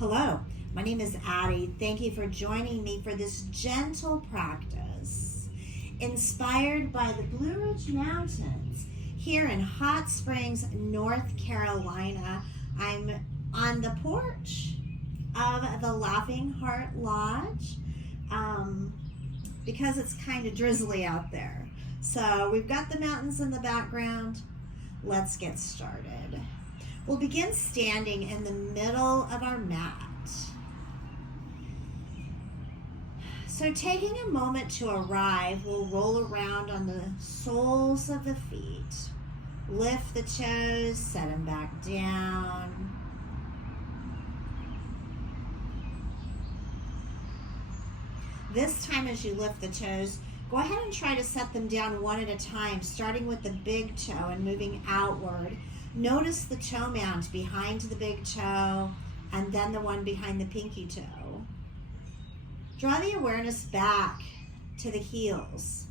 Hello, my name is Addie. Thank you for joining me for this gentle practice inspired by the Blue Ridge Mountains here in Hot Springs, North Carolina. I'm on the porch of the Laughing Heart Lodge because it's kind of drizzly out there. So we've got the mountains in the background. Let's get started. We'll begin standing in the middle of our mat. So taking a moment to arrive, we'll roll around on the soles of the feet. Lift the toes, set them back down. This time as you lift the toes, go ahead and try to set them down one at a time, starting with the big toe and moving outward. Notice the toe mound behind the big toe and then the one behind the pinky toe. Draw the awareness back to the heels,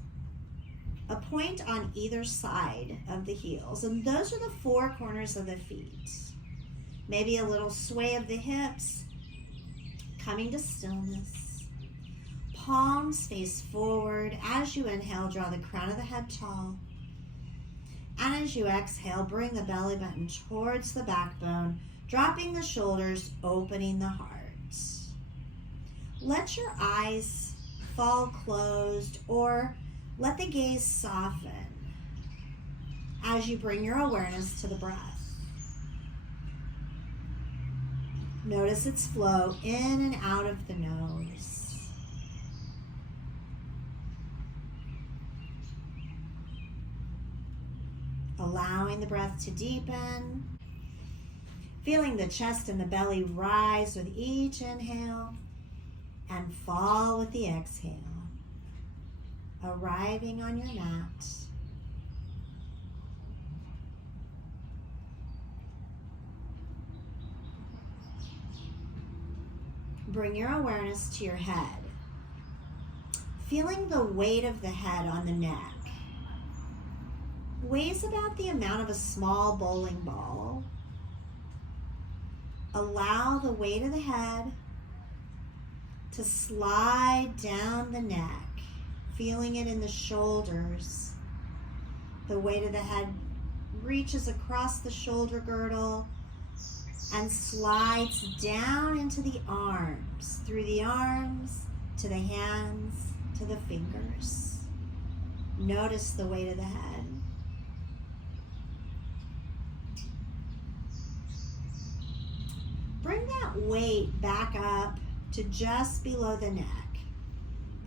a point on either side of the heels, and those are the four corners of the feet. Maybe a little sway of the hips, coming to stillness. Palms face forward. As you inhale, draw the crown of the head tall. And as you exhale, bring the belly button towards the backbone, dropping the shoulders, opening the heart. Let your eyes fall closed or let the gaze soften as you bring your awareness to the breath. Notice its flow in and out of the nose. Allowing the breath to deepen, feeling the chest and the belly rise with each inhale and fall with the exhale, arriving on your mat. Bring your awareness to your head, feeling the weight of the head on the neck. Weighs about the amount of a small bowling ball. Allow the weight of the head to slide down the neck, feeling it in the shoulders. The weight of the head reaches across the shoulder girdle and slides down into the arms, through the arms, to the hands, to the fingers. Notice the weight of the head. Bring that weight back up to just below the neck.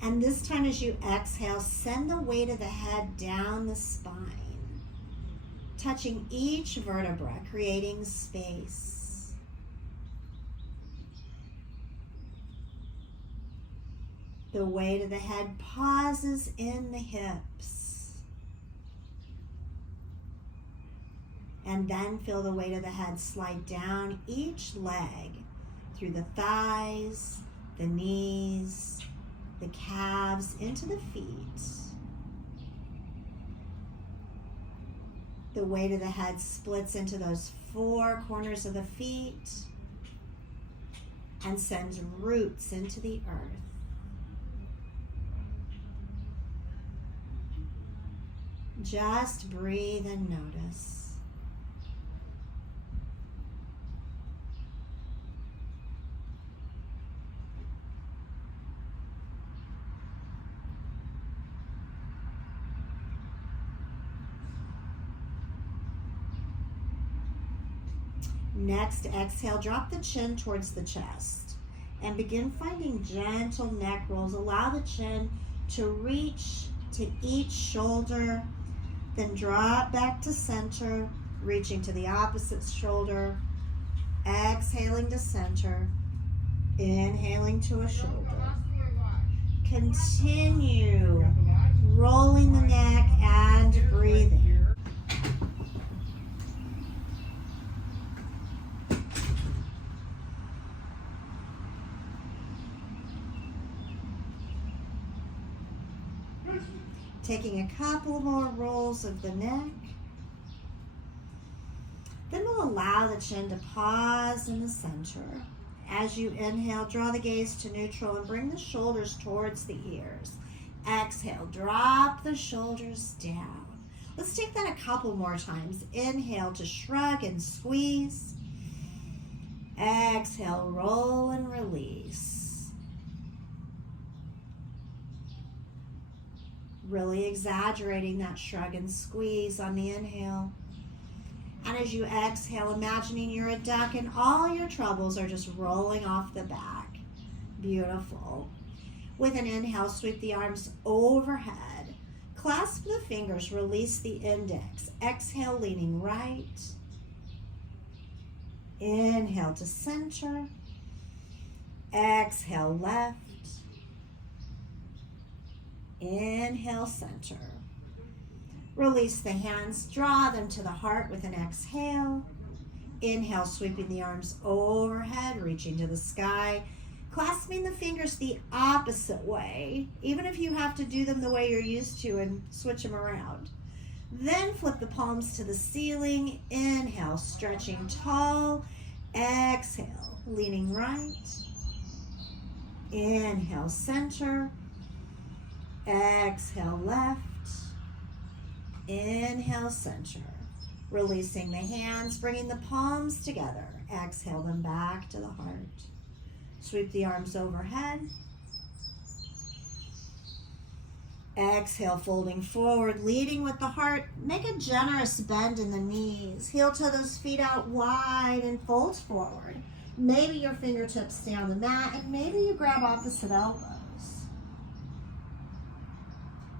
And this time as you exhale, send the weight of the head down the spine, touching each vertebra, creating space. The weight of the head pauses in the hips. And then feel the weight of the head slide down each leg, through the thighs, the knees, the calves, into the feet. The weight of the head splits into those four corners of the feet and sends roots into the earth. Just breathe and notice. Next, exhale, drop the chin towards the chest and begin finding gentle neck rolls. Allow the chin to reach to each shoulder, then draw it back to center, reaching to the opposite shoulder, exhaling to center, inhaling to a shoulder. Continue rolling the neck and breathing. Taking a couple more rolls of the neck. Then we'll allow the chin to pause in the center As you inhale, draw the gaze to neutral and bring the shoulders towards the ears. Exhale, drop the shoulders down. Let's take that a couple more times. Inhale to shrug and squeeze. Exhale, roll and release. Really exaggerating that shrug and squeeze on the inhale. And as you exhale, imagining you're a duck and all your troubles are just rolling off the back. Beautiful. With an inhale, sweep the arms overhead. Clasp the fingers, release the index. Exhale, leaning right. Inhale to center. Exhale, left. Inhale, center. Release the hands, draw them to the heart with an exhale. Inhale, sweeping the arms overhead, reaching to the sky. Clasping the fingers the opposite way, even if you have to do them the way you're used to and switch them around. Then flip the palms to the ceiling. Inhale, stretching tall. Exhale, leaning right. Inhale, center. Exhale, left. Inhale, center. Releasing the hands, bringing the palms together. Exhale them back to the heart. Sweep the arms overhead. Exhale, folding forward, leading with the heart. Make a generous bend in the knees. Heel toe those feet out wide and fold forward. Maybe your fingertips stay on the mat, and maybe you grab opposite elbows.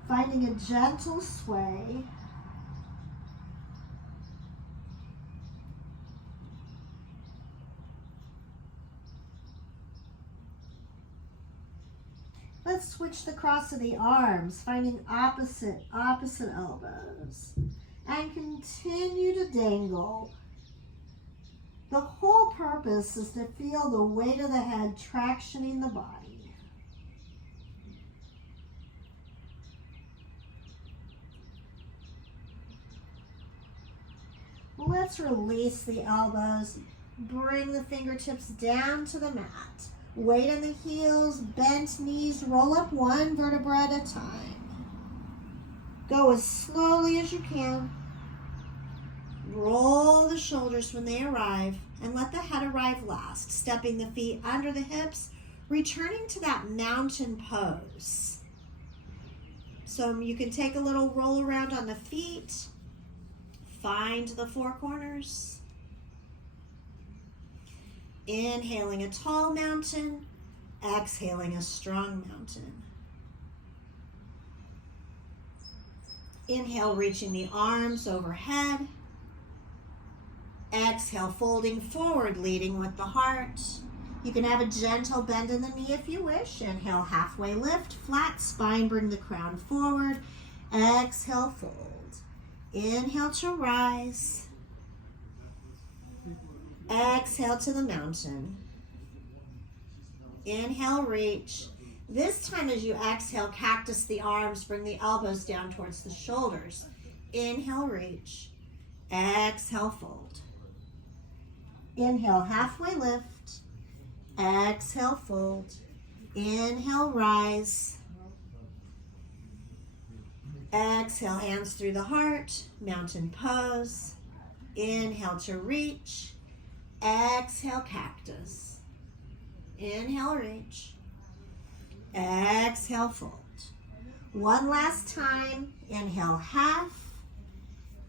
Finding a gentle sway. Let's switch the cross of the arms, finding opposite elbows. And continue to dangle. The whole purpose is to feel the weight of the head tractioning the body. Let's release the elbows. Bring the fingertips down to the mat. Weight on the heels, bent knees, roll up one vertebra at a time. Go as slowly as you can. Roll the shoulders when they arrive and let the head arrive last, stepping the feet under the hips, returning to that mountain pose. So you can take a little roll around on the feet, find the four corners. Inhaling a tall mountain, exhaling a strong mountain. Inhale, reaching the arms overhead. Exhale, folding forward, leading with the heart. You can have a gentle bend in the knee if you wish. Inhale, halfway lift, flat spine, bring the crown forward. Exhale, fold. Inhale to rise. Exhale to the mountain. Inhale, reach. This time as you exhale, cactus the arms, bring the elbows down towards the shoulders. Inhale, reach. Exhale, fold. Inhale, halfway lift. Exhale, fold. Inhale, rise. Exhale, hands through the heart, mountain pose. Inhale to reach. Exhale, cactus. Inhale, reach. Exhale, fold. One last time. Inhale, half.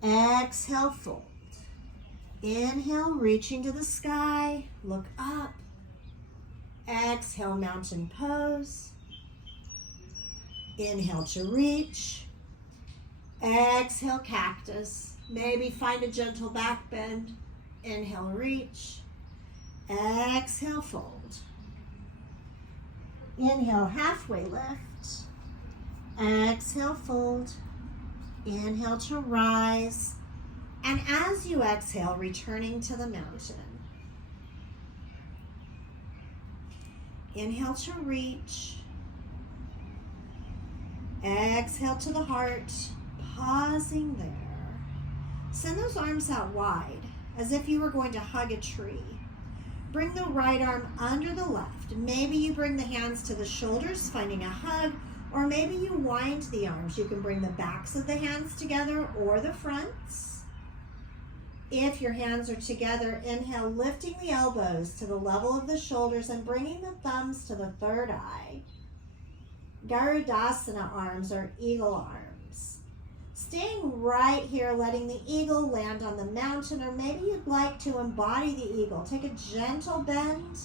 Exhale, fold. Inhale, reaching to the sky. Look up. Exhale, mountain pose. Inhale to reach. Exhale, cactus. Maybe find a gentle back bend. Inhale, reach. Exhale, fold. Inhale, halfway lift. Exhale, fold. Inhale to rise. And as you exhale, returning to the mountain. Inhale to reach. Exhale to the heart. Pausing there. Send those arms out wide, as if you were going to hug a tree. Bring the right arm under the left. Maybe you bring the hands to the shoulders, finding a hug, or maybe you wind the arms. You can bring the backs of the hands together or the fronts. If your hands are together, inhale, lifting the elbows to the level of the shoulders and bringing the thumbs to the third eye. Garudasana arms or eagle arms. Staying right here, letting the eagle land on the mountain, or maybe you'd like to embody the eagle. Take a gentle bend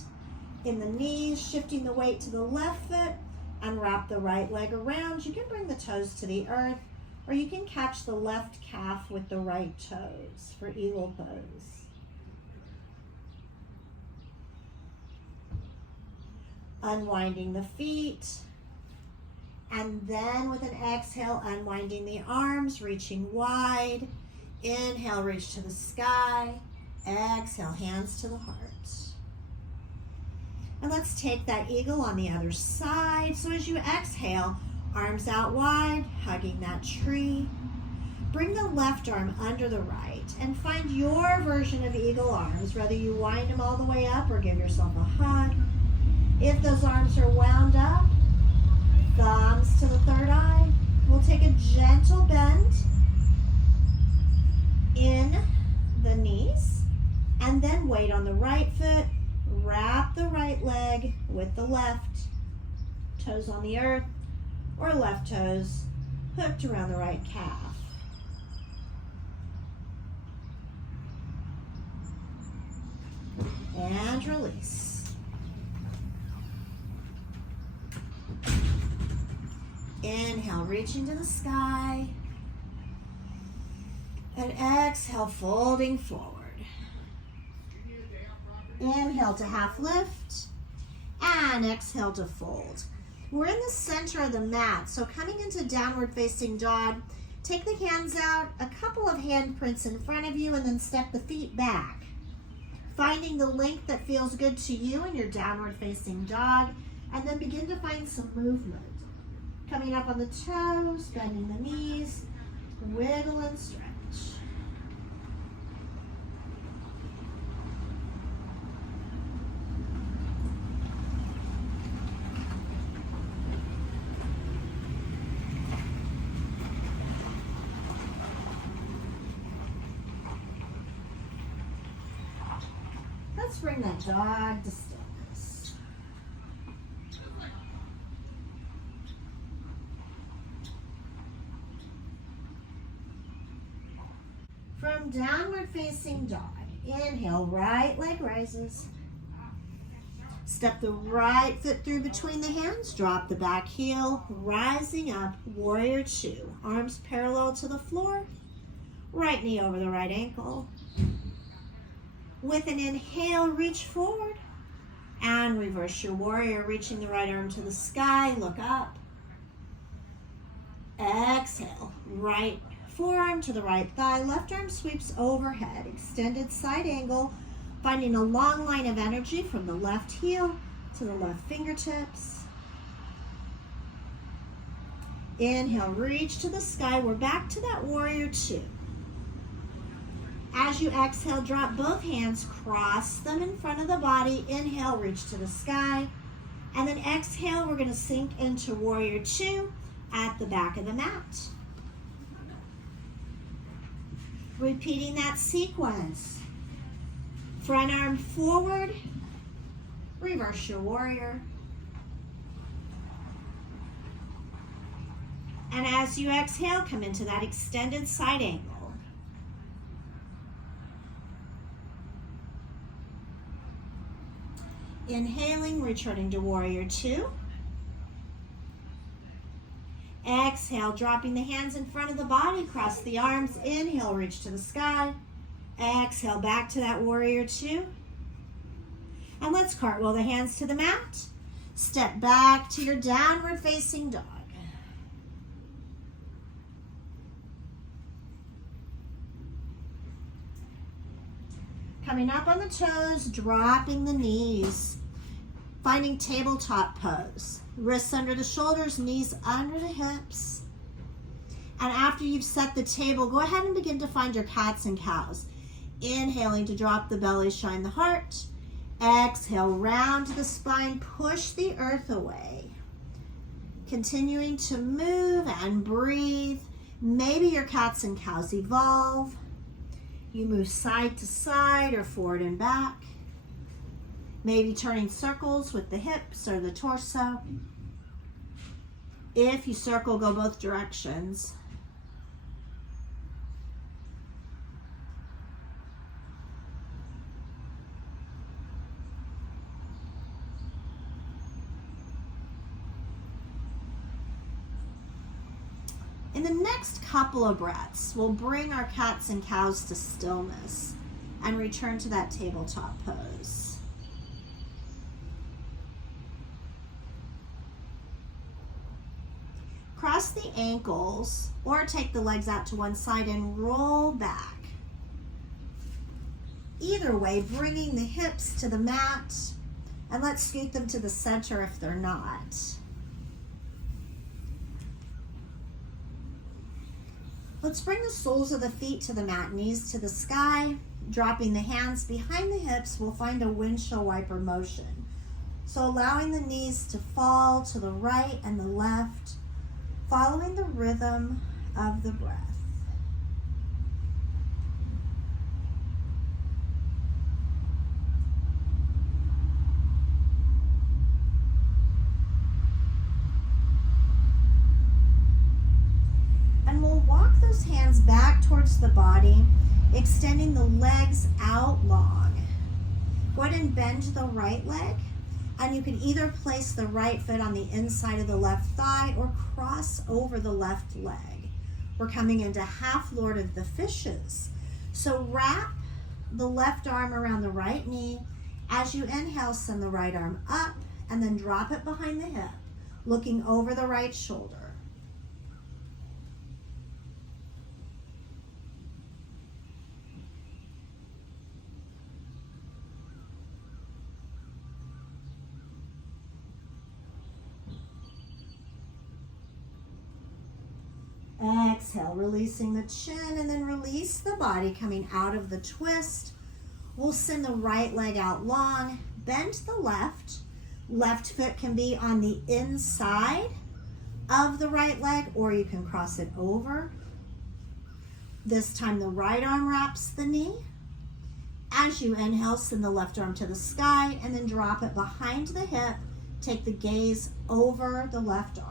in the knees, shifting the weight to the left foot, and wrap the right leg around. You can bring the toes to the earth, or you can catch the left calf with the right toes for eagle pose. Unwinding the feet. And then with an exhale, unwinding the arms, reaching wide. Inhale, reach to the sky. Exhale, hands to the heart. And let's take that eagle on the other side. So as you exhale, arms out wide, hugging that tree. Bring the left arm under the right and find your version of eagle arms, whether you wind them all the way up or give yourself a hug. If those arms are wound up, thumbs to the third eye. We'll take a gentle bend in the knees and then weight on the right foot. Wrap the right leg with the left, toes on the earth, or left toes hooked around the right calf. And release. Inhale, reaching to the sky. And exhale, folding forward. Inhale to half lift. And exhale to fold. We're in the center of the mat, so coming into downward facing dog, take the hands out, a couple of handprints in front of you, and then step the feet back. Finding the length that feels good to you in your downward facing dog, and then begin to find some movement. Coming up on the toes, bending the knees, wiggle and stretch. Let's bring that dog to stillness. From downward facing dog, inhale, right leg rises. Step the right foot through between the hands, drop the back heel, rising up, warrior two. Arms parallel to the floor, right knee over the right ankle. With an inhale, reach forward and reverse your warrior, reaching the right arm to the sky, look up. Exhale, right forearm to the right thigh, left arm sweeps overhead, extended side angle, finding a long line of energy from the left heel to the left fingertips. Inhale, reach to the sky. We're back to that warrior two. As you exhale, drop both hands, cross them in front of the body. Inhale, reach to the sky. And then exhale, we're going to sink into warrior two at the back of the mat. Repeating that sequence. Front arm forward, reverse your warrior. And as you exhale, come into that extended side angle. Inhaling, returning to warrior two. Exhale, dropping the hands in front of the body, cross the arms. Inhale, reach to the sky. Exhale, back to that warrior two. And let's cartwheel the hands to the mat. Step back to your downward facing dog. Coming up on the toes, dropping the knees. Finding tabletop pose. Wrists under the shoulders, knees under the hips. And after you've set the table, go ahead and begin to find your cats and cows. Inhaling to drop the belly, shine the heart. Exhale, round the spine, push the earth away. Continuing to move and breathe. Maybe your cats and cows evolve. You move side to side or forward and back. Maybe turning circles with the hips or the torso. If you circle, go both directions. In the next couple of breaths, we'll bring our cats and cows to stillness and return to that tabletop pose. Cross the ankles or take the legs out to one side and roll back. Either way, bringing the hips to the mat, and let's scoot them to the center if they're not. Let's bring the soles of the feet to the mat, knees to the sky. Dropping the hands behind the hips, we'll find a windshield wiper motion. So allowing the knees to fall to the right and the left, following the rhythm of the breath. And we'll walk those hands back towards the body, extending the legs out long. Go ahead and bend the right leg, and you can either place the right foot on the inside of the left thigh or cross over the left leg. We're coming into half Lord of the Fishes. So wrap the left arm around the right knee. As you inhale, send the right arm up and then drop it behind the hip, looking over the right shoulder. Exhale, releasing the chin, and then release the body coming out of the twist. We'll send the right leg out long, bend the left. Left foot can be on the inside of the right leg, or you can cross it over. This time the right arm wraps the knee. As you inhale, send the left arm to the sky, and then drop it behind the hip. Take the gaze over the left arm.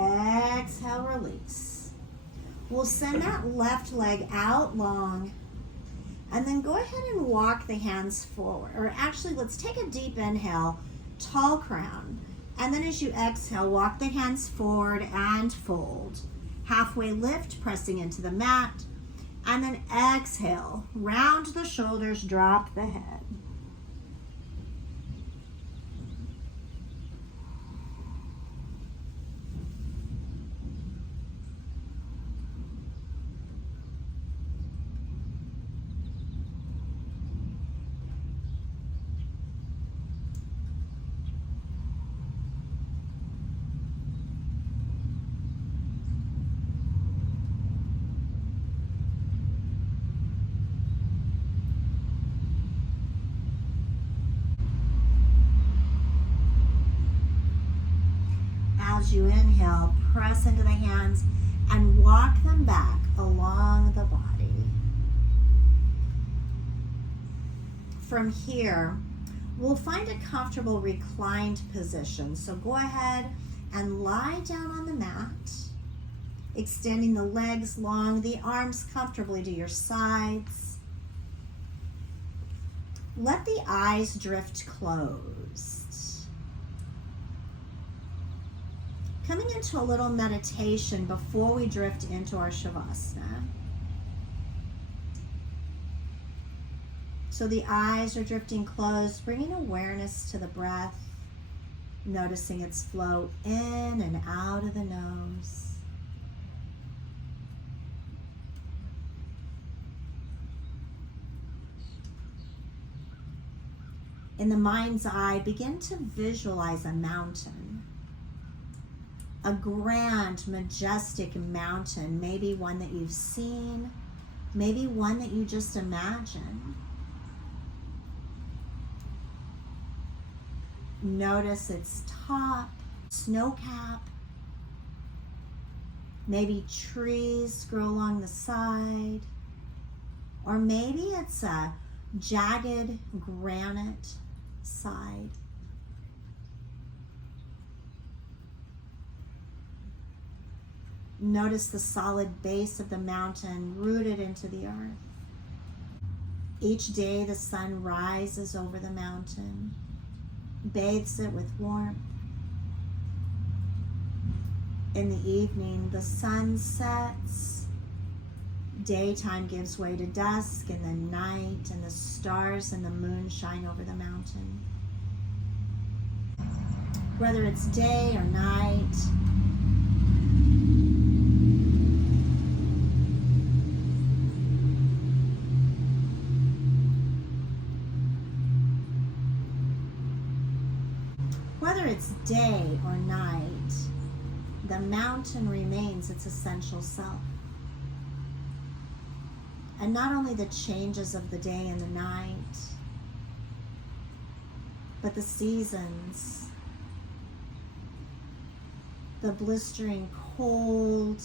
Exhale, release. We'll send that left leg out long, and then go ahead and walk the hands forward. Or actually, let's take a deep inhale, tall crown. And then as you exhale, walk the hands forward and fold. Halfway lift, pressing into the mat. And then exhale, round the shoulders, drop the head. As you inhale, press into the hands and walk them back along the body. From here, we'll find a comfortable reclined position. So go ahead and lie down on the mat, extending the legs long, the arms comfortably to your sides. Let the eyes drift closed. Coming into a little meditation before we drift into our Shavasana. So the eyes are drifting closed, bringing awareness to the breath, noticing its flow in and out of the nose. In the mind's eye, begin to visualize a mountain. A grand, majestic mountain, maybe one that you've seen, maybe one that you just imagine. Notice its top, snow-cap. Maybe trees grow along the side. Or maybe it's a jagged granite side. Notice the solid base of the mountain rooted into the earth. Each day the sun rises over the mountain, bathes it with warmth. In the evening, the sun sets. Daytime gives way to dusk, and the night and the stars and the moon shine over the mountain. Whether it's day or night, whether it's day or night, the mountain remains its essential self. And not only the changes of the day and the night, but the seasons, the blistering cold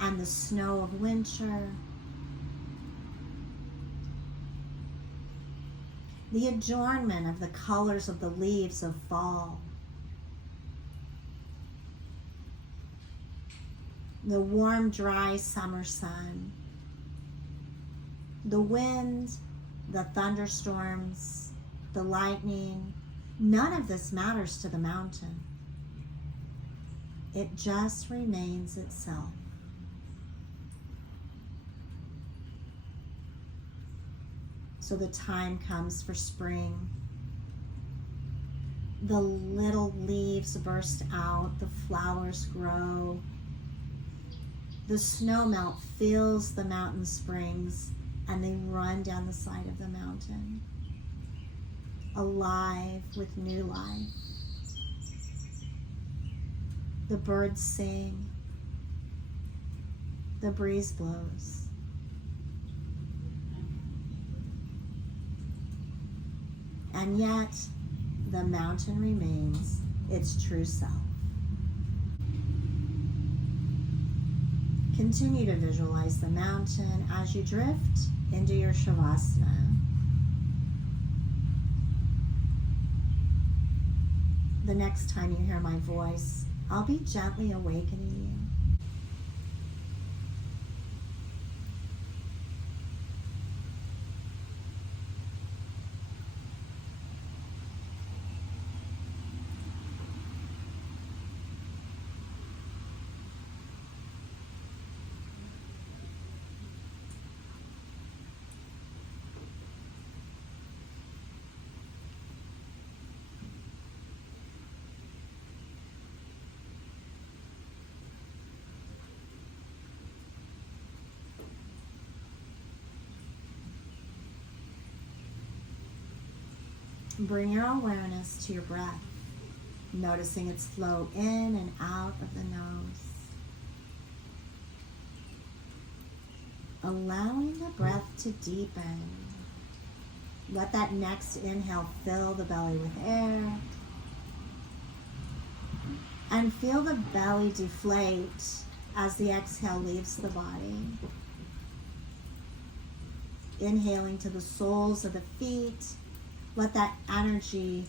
and the snow of winter, the adornment of the colors of the leaves of fall, the warm, dry summer sun, the wind, the thunderstorms, the lightning. None of this matters to the mountain. It just remains itself. So the time comes for spring. The little leaves burst out, the flowers grow. The snowmelt fills the mountain springs, and they run down the side of the mountain, alive with new life. The birds sing, the breeze blows. And yet, the mountain remains its true self. Continue to visualize the mountain as you drift into your Shavasana. The next time you hear my voice, I'll be gently awakening you. Bring your awareness to your breath, noticing its flow in and out of the nose. Allowing the breath to deepen. Let that next inhale fill the belly with air. And feel the belly deflate as the exhale leaves the body. Inhaling to the soles of the feet. Let that energy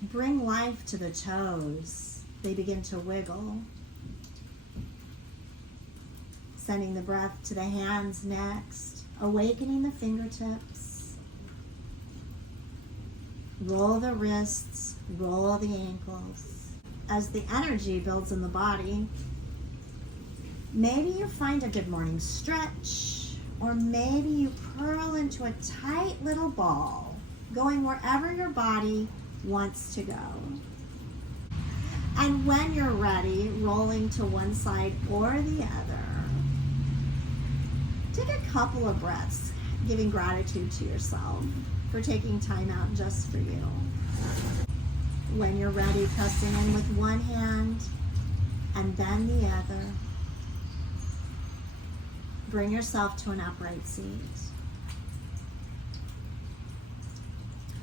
bring life to the toes. They begin to wiggle. Sending the breath to the hands next, awakening the fingertips. Roll the wrists, roll the ankles. As the energy builds in the body, maybe you find a good morning stretch, or maybe you curl into a tight little ball, going wherever your body wants to go. And when you're ready, rolling to one side or the other. Take a couple of breaths, giving gratitude to yourself. for taking time out just for you. When you're ready, pressing in with one hand and then the other. Bring yourself to an upright seat.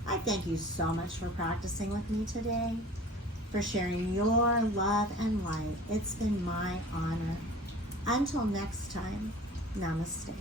I thank you so much for practicing with me today, for sharing your love and light. It's been my honor. Until next time, namaste.